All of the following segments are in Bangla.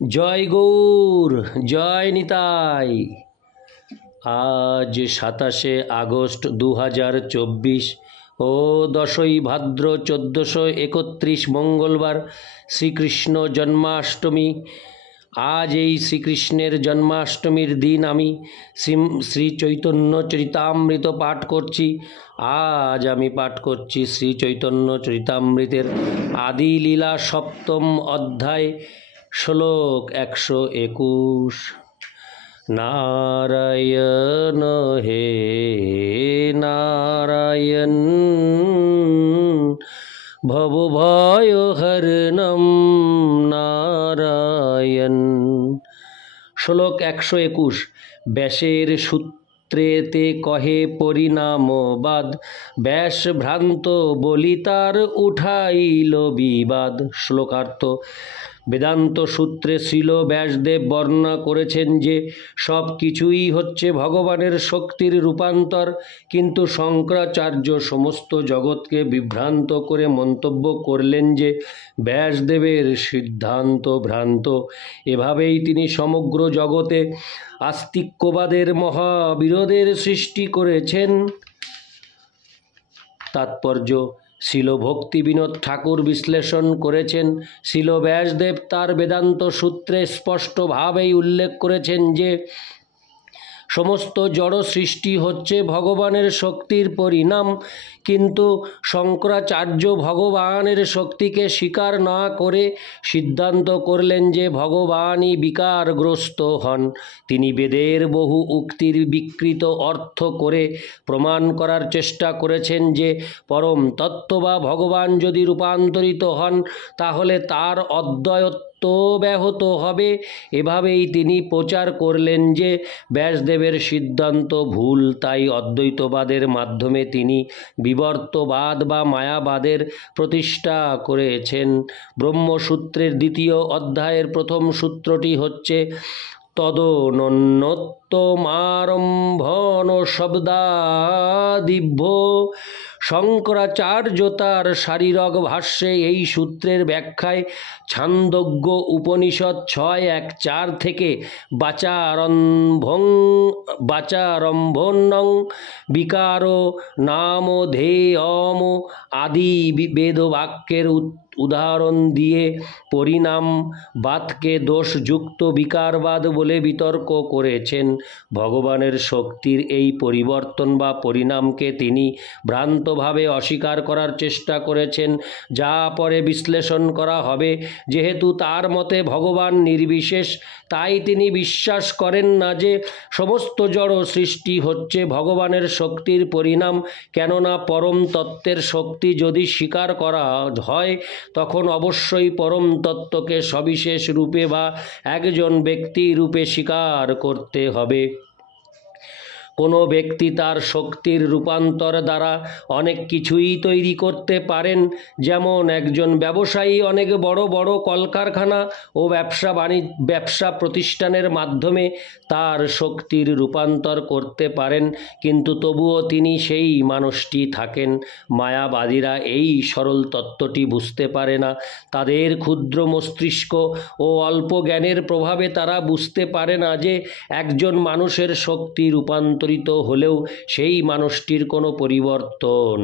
জয় গৌর, জয় নিতাই। আজ 27শে আগস্ট 2024 ও 10ই ভাদ্র 1431 মঙ্গলবার, শ্রীকৃষ্ণ জন্মাষ্টমী। আজ এই শ্রীকৃষ্ণের জন্মাষ্টমীর দিন আমি শ্রী চৈতন্য চরিতামৃত পাঠ করছি। আজ আমি পাঠ করছি শ্রী চৈতন্য চরিতামৃতের আদি লীলা সপ্তম অধ্যায়, শ্লোক 121। নারায়ণ হে নারায়ণ, ভবভয়হরণম নারায়ণ। শ্লোক 121। ব্যাসের সূত্রেতে কহে পরিণামবাদ, ব্যাস ভ্রান্ত বলি তার উঠাইল বিবাদ। শ্লোকার্থ: বেদান্ত সূত্রে শ্রীল ব্যাসদেব বর্ণনা করেছেন যে সব কিছুই হচ্ছে ভগবানের শক্তির রূপান্তর, কিন্তু শঙ্করাচার্য সমস্ত জগৎকে বিভ্রান্ত করে মন্তব্য করলেন যে ব্যাসদেবের সিদ্ধান্ত ভ্রান্ত। এভাবেই তিনি সমগ্র জগতে আস্তিক্যবাদের মহাবিরোধের সৃষ্টি করেছেন। তাৎপর্য: শ্রীল ভক্তিবিনোদ ঠাকুর বিশ্লেষণ করেছেন, শ্রীল ব্যাসদেব তার বেদান্ত সূত্রে স্পষ্টভাবেই উল্লেখ করেছেন যে সমস্ত জড় সৃষ্টি হচ্ছে ভগবানের শক্তির পরিণাম, কিন্তু শঙ্করাচার্য ভগবানের শক্তিকে স্বীকার না করে সিদ্ধান্ত করলেন যে ভগবানই বিকারগ্রস্ত হন। তিনি বেদের বহু উক্তির বিকৃত অর্থ করে প্রমাণ করার চেষ্টা করেছেন যে পরম তত্ত্ব বা ভগবান যদি রূপান্তরিত হন তাহলে তার অদ্বৈত ব্যাহত হবে। এভাবেই তিনি প্রচার করলেন যে ব্যাসদেবের সিদ্ধান্ত ভুল, তাই অদ্বৈতবাদের মাধ্যমে তিনি বিবর্তবাদ বা মায়াবাদের প্রতিষ্ঠা করেছেন। ব্রহ্মসূত্রের 2য় অধ্যায়ের প্রথম সূত্রটি হচ্ছে তদনন্যোত্তমারম্ভন শব্দাদিভ্যো। শঙ্করাচার্য তার শারীরক ভাষ্যে এই সূত্রের ব্যাখ্যায় ছান্দোগ্য উপনিষদ 6.1.4 থেকে বাচারম্ভং বিকারো নামধেয়ম আদি বেদবাক্যের উদাহরণ দিয়ে পরিণামবাদকে দোষযুক্ত বিকারবাদ বলে বিতর্ক করেছেন। ভগবানের শক্তির এই পরিবর্তন বা পরিণামকে তিনি ভ্রান্তভাবে অস্বীকার করার চেষ্টা করেছেন, যা পরে বিশ্লেষণ করা হবে। যেহেতু তার মতে ভগবান নির্বিশেষ, তাই তিনি বিশ্বাস করেন না যে সমস্ত জড় সৃষ্টি হচ্ছে ভগবানের শক্তির পরিণাম। কেননা পরম তত্ত্বের শক্তি যদি স্বীকার করা হয় তখন অবশ্যই পরম তত্ত্বকে সবিশেষ রূপে বা একজন ব্যক্তি রূপে স্বীকার করতে হবে। কোনো ব্যক্তি তার শক্তির রূপান্তর দ্বারা অনেক কিছুই তৈরি করতে পারেন। যেমন একজন ব্যবসায়ী অনেক বড় বড় কলকারখানা ও ব্যবসা প্রতিষ্ঠানের মাধ্যমে তার শক্তির রূপান্তর করতে পারেন, কিন্তু তবুও তিনি সেই মানুষটি থাকেন। মায়াবাদীরা এই সরল তত্ত্বটি বুঝতে পারে না। তাদের ক্ষুদ্র মস্তিষ্ক ও অল্প জ্ঞানের প্রভাবে তারা বুঝতে পারে না যে একজন মানুষের শক্তি রূপান্তরিত হলেও সেই মানুষটির কোনো পরিবর্তন,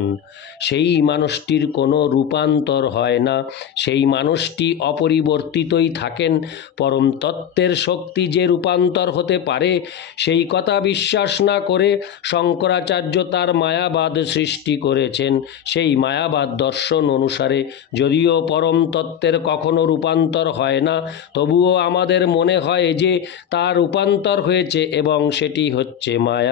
সেই মানুষটির কোনো রূপান্তর হয় না। সেই মানুষটি অপরিবর্তিতই থাকেন। পরম তত্ত্বের শক্তি যে রূপান্তর হতে পারে সেই কথা বিশ্বাস না করে শঙ্করাচার্য তার মায়াবাদ সৃষ্টি করেছেন। সেই মায়াবাদ দর্শন অনুসারে যদিও পরম তত্ত্বের কখনো রূপান্তর হয় না, তবুও আমাদের মনে হয় যে তার রূপান্তর হয়েছে এবং সেটি হচ্ছে মায়া।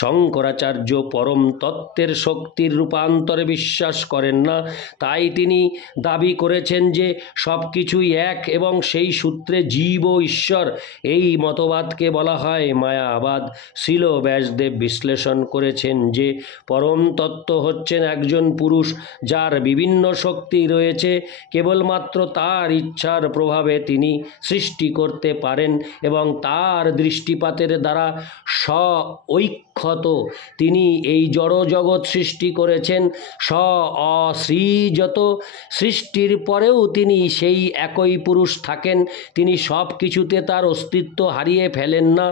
শঙ্করাচার্য পরম তত্ত্বের শক্তির রূপান্তরে বিশ্বাস করেন না, তাই তিনি দাবি করেছেন যে সব কিছুই এক এবং সেই সূত্রে জীব ও ঈশ্বর। এই মতবাদকে বলা হয় মায়াবাদ। শ্রীল ব্যাসদেব বিশ্লেষণ করেছেন যে পরম তত্ত্ব হচ্ছেন একজন পুরুষ যার বিভিন্ন শক্তি রয়েছে। কেবলমাত্র তার ইচ্ছার প্রভাবে তিনি সৃষ্টি করতে পারেন এবং তার দৃষ্টিপাতের দ্বারা সব ঐক্ষত তিনি এই জড় জগৎ সৃষ্টি করেছেন। অসৃজত সৃষ্টির পরেও তিনি সেই একই পুরুষ থাকেন, তিনি সব কিছুতে তার অস্তিত্ব হারিয়ে ফেলেন না।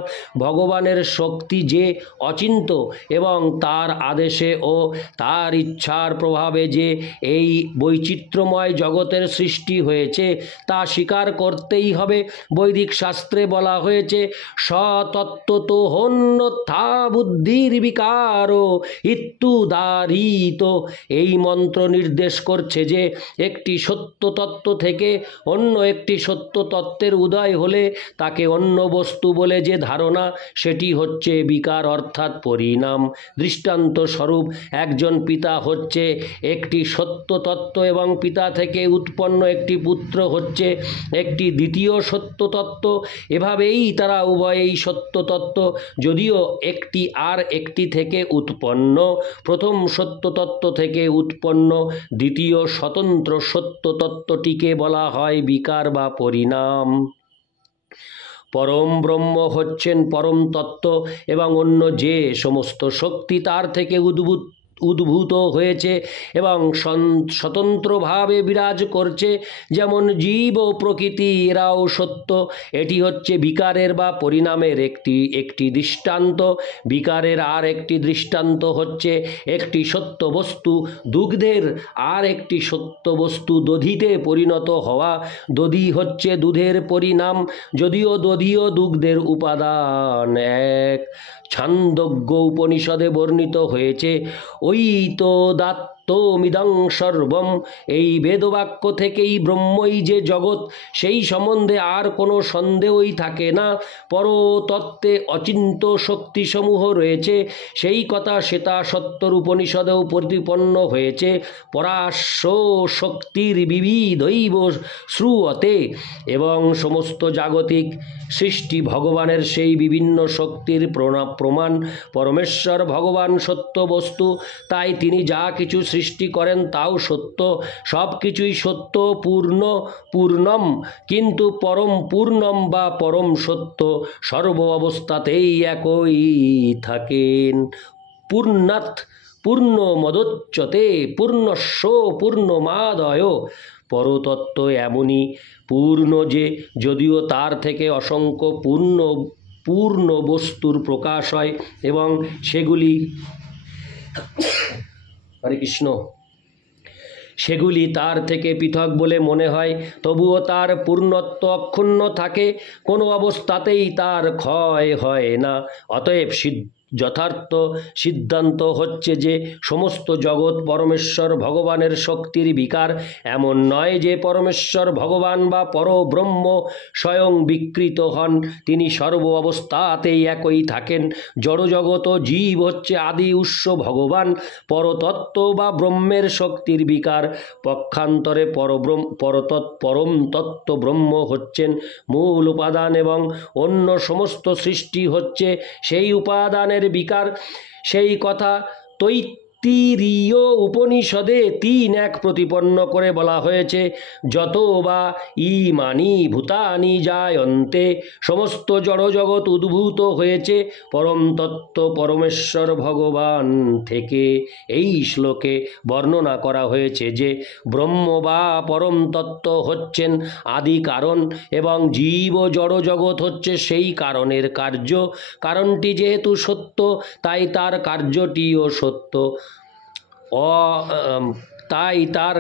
ভগবানের শক্তি যে অচিন্ত্য এবং তার আদেশে ও তার ইচ্ছার প্রভাবে যে এই বৈচিত্র্যময় জগতের সৃষ্টি হয়েছে তা স্বীকার করতেই হবে। বৈদিক শাস্ত্রে বলা হয়েছে সতত্ত্বতো হন্যথা বুদ্ধির বিকার ইত্যুদারিত। এই মন্ত্র নির্দেশ করছে যে একটি সত্য তত্ত্ব থেকে অন্য একটি সত্য তত্ত্বের উদয় হলে তাকে অন্য বস্তু বলে যে ধারণা, সেটি হচ্ছে বিকার অর্থাৎ পরিণাম। দৃষ্টান্ত স্বরূপ একজন পিতা হচ্ছে একটি সত্য তত্ত্ব এবং পিতা থেকে উৎপন্ন একটি পুত্র হচ্ছে একটি দ্বিতীয় সত্য তত্ত্ব। এভাবেই তারা উভয়েই সত্য তত্ত্ব, যদিও একটি আর একটি থেকে উৎপন্ন। প্রথম সত্য তত্ত্ব থেকে উৎপন্ন দ্বিতীয় স্বতন্ত্র সত্য তত্ত্বটিকে বলা হয় বিকার বা পরিণাম। পরম ব্রহ্ম হচ্ছেন পরম তত্ত্ব এবং অন্য যে সমস্ত শক্তি তার থেকে উদ্ভূত হয়েছে এবং স্বতন্ত্রভাবে বিরাজ করছে, যেমন জীব ও প্রকৃতি, এরাও সত্য। এটি হচ্ছে বিকারের বা পরিণামের একটি দৃষ্টান্ত। বিকারের আর একটি দৃষ্টান্ত হচ্ছে একটি সত্য বস্তু দুগ্ধের আর একটি সত্য বস্তু দধিতে পরিণত হওয়া। দধি হচ্ছে দুধের পরিণাম, যদিও দধি ও দুগ্ধের উপাদান এক। ছান্দোগ্য উপনিষদে বর্ণিত হয়েছে ওই তো দাত্তমিদং সর্বম। এই বেদবাক্য থেকেই ব্রহ্মই যে জগৎ সেই সম্বন্ধে আর কোনো সন্দেহই থাকে না। পরতত্ত্বে অচিন্ত শক্তিসমূহ রয়েছে সেই কথা শ্বেতা সত্তর উপনিষদেও প্রতিপন্ন হয়েছে। পরাস্য শক্তির বিবিধৈব শ্রুয়তে। এবং সমস্ত জাগতিক সৃষ্টি ভগবানের সেই বিভিন্ন শক্তির প্রমাণ। পরমেশ্বর ভগবান সত্য বস্তু, তাই তিনি যা কিছু সৃষ্টি করেন তাও সত্য। সব কিছুই সত্য, পূর্ণম, কিন্তু পরম পূর্ণম বা পরম সত্য সর্ব অবস্থাতেই একই থাকেন। পূর্ণাৎ পূর্ণমদোচ্যতে পূর্ণস্য পূর্ণমাদায়। পরতত্ত্ব এমনই পূর্ণ যে যদিও তার থেকে অসংখ্য পূর্ণ বস্তুর প্রকাশ হয় এবং সেগুলি হরে কৃষ্ণ সেগুলি তার থেকে পৃথক বলে মনে হয়, তবুও তার পূর্ণত্ব অক্ষুণ্ণ থাকে, কোনো অবস্থাতেই তার ক্ষয় হয় না। অতএব যথার্থ সিদ্ধান্ত হচ্ছে যে সমস্ত জগৎ পরমেশ্বর ভগবানের শক্তির বিকার। এমন নয় যে পরমেশ্বর ভগবান বা পরব্রহ্ম স্বয়ং বিকৃত হন, তিনি সর্ব অবস্থাতেই একই থাকেন। জড়জগৎ ও জীব হচ্ছে আদি উৎস ভগবান। পরতত্ত্ব বা ব্রহ্মের শক্তির বিকার। পক্ষান্তরে পরম তত্ত্ব ব্রহ্ম হচ্ছেন মূল উপাদান এবং অন্য সমস্ত সৃষ্টি হচ্ছে সেই উপাদানের বিকার। সেই কথা তৈত্তিরীয় উপনিষদে ৩:১ প্রতিপন্ন করে বলা হয়েছে যত বা ইমানি ভূতানি জায়ন্তে। সমস্ত জড়জগৎ উদ্ভূত হয়েছে পরম তত্ত্ব পরমেশ্বর ভগবান থেকে। এই শ্লোকে বর্ণনা করা হয়েছে যে ব্রহ্ম বা পরম তত্ত্ব হচ্ছেন আদি কারণ এবং জীব ও জড়জগৎ হচ্ছে সেই কারণের কার্য। কারণটি যেহেতু সত্য তাই তার কার্যটিও সত্য, তাই তার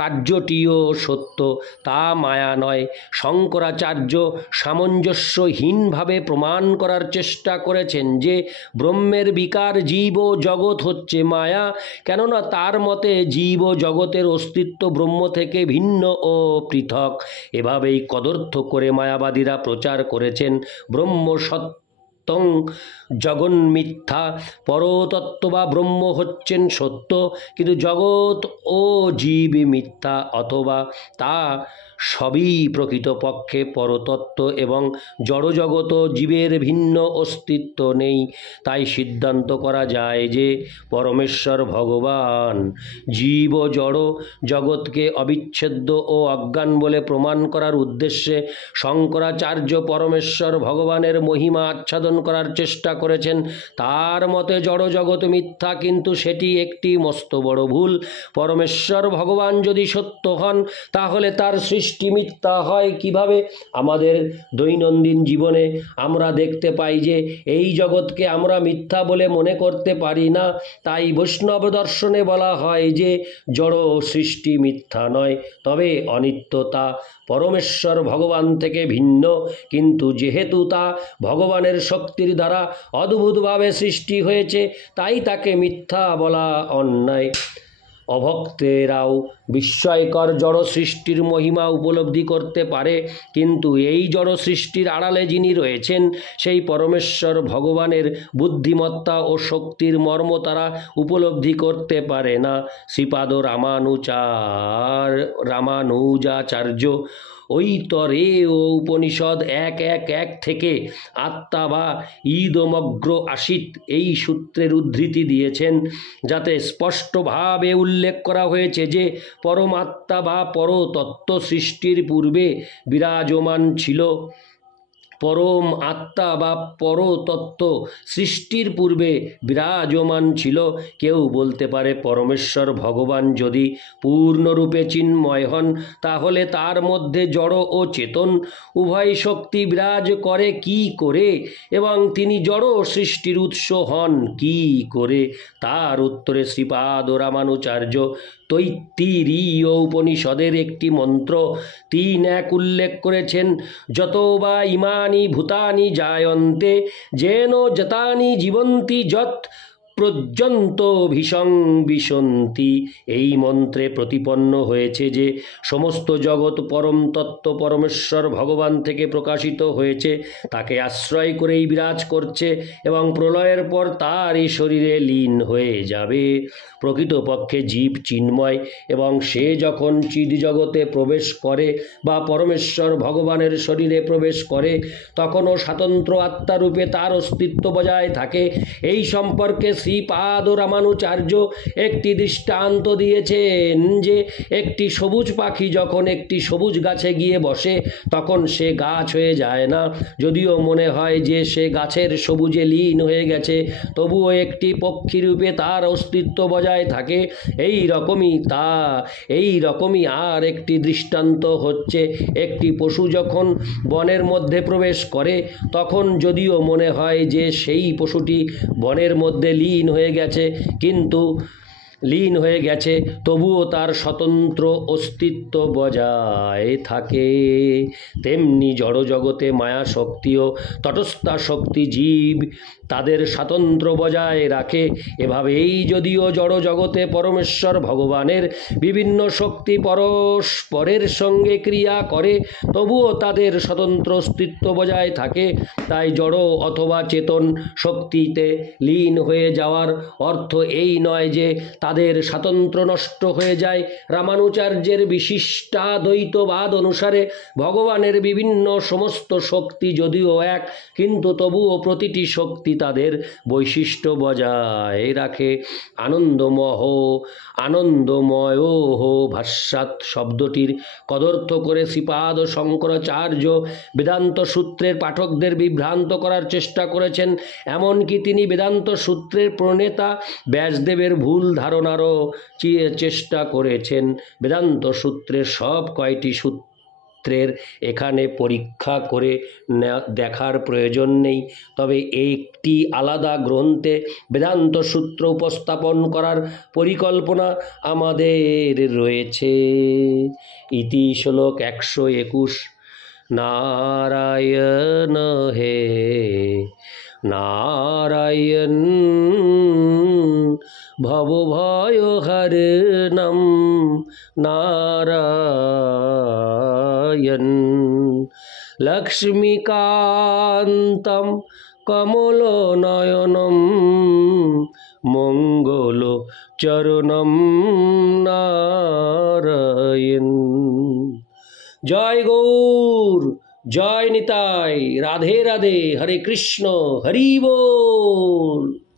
কার্যটিও সত্য, তা মায়া নয়। শঙ্করাচার্য সামঞ্জস্যহীনভাবে প্রমাণ করার চেষ্টা করেছেন যে ব্রহ্মের বিকার জীব ও জগৎ হচ্ছে মায়া, কেননা তার মতে জীব ও জগতের অস্তিত্ব ব্রহ্ম থেকে ভিন্ন ও পৃথক। এভাবেই কদর্থ করে মায়াবাদীরা প্রচার করেছেন ব্রহ্ম সত্য জগন্মিথ্যা। পরতত্ত্ব বা ব্রহ্ম হচ্ছেন সত্য, কিন্তু জগৎ ও জীব মিথ্যা, অথবা তা সবই প্রকৃতপক্ষে পরতত্ত্ব এবং জড়জগৎ জীবের ভিন্ন অস্তিত্ব নেই। তাই সিদ্ধান্ত করা যায় যে পরমেশ্বর ভগবান জীব ও জড় জগৎকে অবিচ্ছেদ্য ও অজ্ঞান বলে প্রমাণ করার উদ্দেশ্যে শঙ্করাচার্য পরমেশ্বর ভগবানের মহিমা আচ্ছাদন করার চেষ্টা করেছেন। তার মতে জড় জগৎ মিথ্যা, কিন্তু সেটি একটি মস্ত বড় ভুল। পরমেশ্বর ভগবান যদি সত্য হন তাহলে তার সৃষ্টি মিথ্যা হয় কিভাবে? আমাদের দৈনন্দিন জীবনে আমরা দেখতে পাই যে এই জগৎকে আমরা মিথ্যা বলে মনে করতে পারি না। তাই বৈষ্ণব দর্শনে বলা হয় যে জড় সৃষ্টি মিথ্যা নয়, তবে অনিত্যতা পরমেশ্বর ভগবান থেকে ভিন্ন, কিন্তু যেহেতু তা ভগবানের শক্তির দ্বারা অদ্ভুতভাবে সৃষ্টি হয়েছে তাই তাকে মিথ্যা বলা অন্যায়। অভক্তেরাও বিস্ময়কর জড় সৃষ্টির মহিমা উপলব্ধি করতে পারে, কিন্তু এই জড় সৃষ্টির আড়ালে যিনি রয়েছেন সেই পরমেশ্বর ভগবানের বুদ্ধিমত্তা ও শক্তির মর্ম তারা উপলব্ধি করতে পারে না। শ্রীপাদ রামানুজাচার্য ঐতরে ও উপনিষদ 1:1:1 থেকে আত্মা বা ঈদমগ্র আসিত এই সূত্রের উদ্ধৃতি দিয়েছেন, যাতে স্পষ্টভাবে উল্লেখ করা হয়েছে যে পরমাত্মা বা পরতত্ত্ব সৃষ্টির পূর্বে বিরাজমান ছিল। পরম আত্মা বা পরতত্ত্ব সৃষ্টির পূর্বে বিরাজমান ছিল। কেউ বলতে পারে পরমেশ্বর ভগবান যদি পূর্ণরূপে চিন্ময় হন তাহলে তার মধ্যে জড় ও চেতন উভয় শক্তি বিরাজ করে কি করে, এবং তিনি জড় সৃষ্টির উৎস হন কি করে? তার উত্তরে শ্রীপাদ রামানুচার্য তৈত্তিরীয় উপনিষদের একটি মন্ত্র 3:1 উল্লেখ করেছেন, যত বা ইমানি ভূতানি জায়ন্তে যেন যতানি জীবন্তি যৎ পর্যন্ত ভীষং বিশন্তি। এই মন্ত্রে প্রতিপন্ন হয়েছে যে সমস্ত জগৎ পরম তত্ত্ব পরমেশ্বর ভগবান থেকে প্রকাশিত হয়েছে, তাকে আশ্রয় করেই বিরাজ করছে এবং প্রলয়ের পর তারই শরীরে লীন হয়ে যাবে। প্রকৃতপক্ষে জীব চিন্ময় এবং সে যখন চিদ জগতে প্রবেশ করে বা পরমেশ্বর ভগবানের শরীরে প্রবেশ করে তখনও স্বতন্ত্র আত্মারূপে তার অস্তিত্ব বজায় থাকে। এই সম্পর্কে শ্রীপাদ রামানুচার্য একটি দৃষ্টান্ত দিয়েছেন যে একটি সবুজ পাখি যখন একটি সবুজ গাছে গিয়ে বসে তখন সে গাছ হয়ে যায় না। যদিও মনে হয় যে সে গাছের সবুজে লীন হয়ে গেছে, তবুও একটি পক্ষীরূপে তার অস্তিত্ব বজায় থাকে। এই রকমই আর একটি দৃষ্টান্ত হচ্ছে, একটি পশু যখন বনের মধ্যে প্রবেশ করে তখন যদিও মনে হয় যে সেই পশুটি বনের মধ্যে লীন হয়ে গেছে তবুও তার স্বতন্ত্র অস্তিত্ব বজায় থাকে। তেমনি জড়জগতে মায়া শক্তি ও তটস্থা শক্তি জীব তাদের স্বাতন্ত্র্য বজায় রাখে। এভাবেই যদিও জড় জগতে পরমেশ্বর ভগবানের বিভিন্ন শক্তি পরস্পরের সঙ্গে ক্রিয়া করে তবুও তাদের স্বতন্ত্র অস্তিত্ব বজায় থাকে। তাই জড় অথবা চেতন শক্তিতে লীন হয়ে যাওয়ার অর্থ এই নয় যে তাদের স্বাতন্ত্র্য নষ্ট হয়ে যায়। রামানুচার্যের বিশিষ্টাদ্বৈতবাদ অনুসারে ভগবানের বিভিন্ন সমস্ত শক্তি যদিও এক, কিন্তু তবুও প্রতিটি শক্তি তাদের বৈশিষ্ট্য বজায় রাখে। আনন্দময় ভাষ্যাৎ শব্দটির কদর্থ করে শ্রীপাদ শঙ্করাচার্য বেদান্ত সূত্রের পাঠকদের বিভ্রান্ত করার চেষ্টা করেছেন। এমনকি তিনি বেদান্ত সূত্রের প্রণেতা ব্যাসদেবের ভুল ধারণারও চেষ্টা করেছেন। বেদান্ত সূত্রের সব কয়টি সূত্রের এখানে পরীক্ষা করে দেখার প্রয়োজন নেই, তবে একটি আলাদা গ্রন্থে বেদান্ত সূত্র উপস্থাপন করার পরিকল্পনা আমাদের রয়েছে। ইতি শ্লোক 121। নারায়ণ হে নারায়ণ ভবভয়হরণং নারায়ণ লক্ষ্মীকান্তং কমলনয়নং মঙ্গলচরণং নারায়ণ। জয় গৌর, জয় নিতাই, রাধে রাধে, হরে কৃষ্ণ, হরি বল।